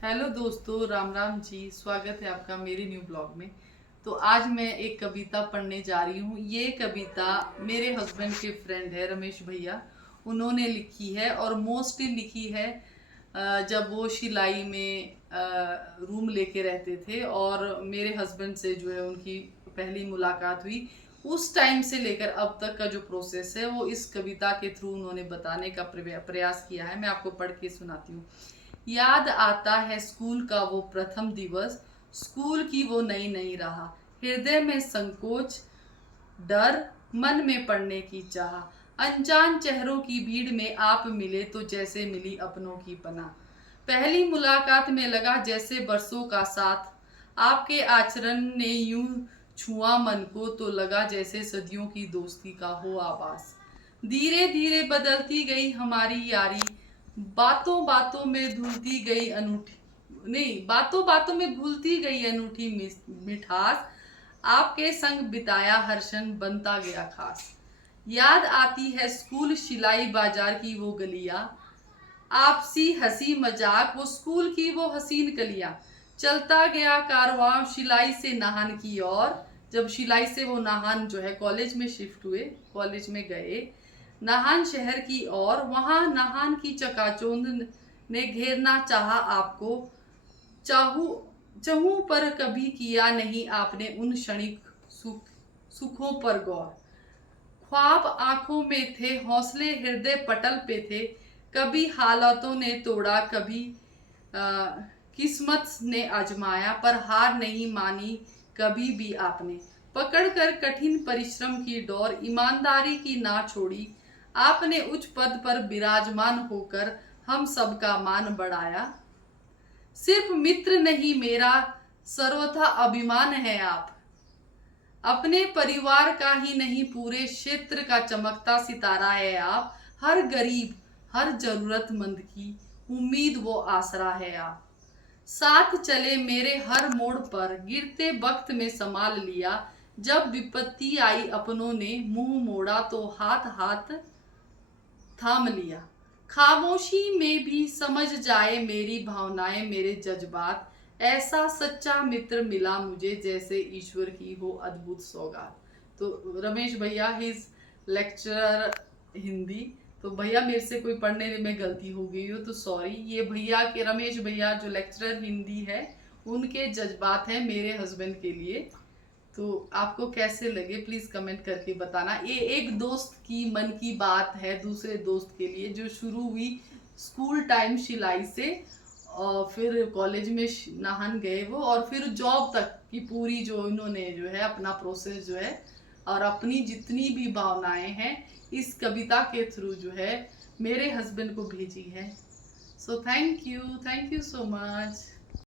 Hello दोस्तों, राम राम जी। स्वागत है आपका मेरे न्यू ब्लॉग में। तो आज मैं एक कविता पढ़ने जा रही हूँ। ये कविता मेरे हस्बैंड के फ्रेंड है रमेश भैया, उन्होंने लिखी है और मोस्टली लिखी है जब वो शिलाई में रूम लेके रहते थे और मेरे हस्बैंड से जो है उनकी पहली मुलाकात हुई। उस टाइम से लेकर अब तक का जो प्रोसेस है वो इस कविता के थ्रू उन्होंने बताने का प्रयास किया है। मैं आपको पढ़ के सुनाती हूँ। याद आता है स्कूल का वो प्रथम दिवस, स्कूल की वो नई नई राह, हृदय में संकोच, डर, मन में पढ़ने की चाह, अनजान चेहरों की भीड़ में आप मिले तो जैसे मिली अपनों की पनाह। पहली मुलाकात में लगा जैसे बरसों का साथ, आपके आचरण ने यूं छुआ मन को तो लगा जैसे सदियों की दोस्ती का हो आभास। धीरे धीरे बदलती गई हमारी यारी, बातों बातों में धुलती गई अनूठी, नहीं, बातों बातों में घुलती गई अनूठी मिठास, आपके संग बिताया हर क्षण बनता गया खास। याद आती है स्कूल शिलाई बाजार की वो गलियां, आपसी हंसी मजाक वो स्कूल की वो हसीन कलियां। चलता गया कारवां शिलाई से नाहन की ओर, जब शिलाई से वो नाहन जो है कॉलेज में शिफ्ट हुए, कॉलेज में गए नाहन शहर की ओर, वहां नाहन की चकाचौंध ने घेरना चाहा आपको। चाहू चहू पर कभी किया नहीं आपने उन क्षणिक सुखों पर गौर। ख्वाब आंखों में थे, हौसले हृदय पटल पे थे, कभी हालातों ने तोड़ा, कभी किस्मत ने आजमाया, पर हार नहीं मानी कभी भी आपने। पकड़ कर कठिन परिश्रम की डोर, ईमानदारी की ना छोड़ी, आपने उच्च पद पर विराजमान होकर हम सबका मान बढ़ाया। सिर्फ मित्र नहीं मेरा सर्वथा अभिमान है आप, अपने परिवार का ही नहीं पूरे क्षेत्र का चमकता सितारा है आप। हर गरीब हर जरूरतमंद की उम्मीद वो आसरा है आप। साथ चले मेरे हर मोड़ पर, गिरते वक्त में संभाल लिया, जब विपत्ति आई अपनों ने मुंह मोड़ा तो हाथ हाथ थाम लिया। खामोशी में भी समझ जाए मेरी भावनाएं मेरे जज्बात, ऐसा सच्चा मित्र मिला मुझे जैसे ईश्वर की हो अद्भुत सौगात। तो रमेश भैया हिज लेक्चरर हिंदी। तो भैया मेरे से कोई पढ़ने में गलती हो गई हो तो सॉरी। ये भैया के रमेश भैया जो लेक्चरर हिंदी है उनके जज्बात हैं मेरे हस्बैंड के लिए। तो आपको कैसे लगे प्लीज कमेंट करके बताना। ये एक दोस्त की मन की बात है दूसरे दोस्त के लिए, जो शुरू हुई स्कूल टाइम शिलाई से और फिर कॉलेज में नाहन गए वो, और फिर जॉब तक की पूरी जो इन्होंने जो है अपना प्रोसेस जो है और अपनी जितनी भी भावनाएं हैं इस कविता के थ्रू जो है मेरे हस्बैंड को भेजी है। So thank you so much.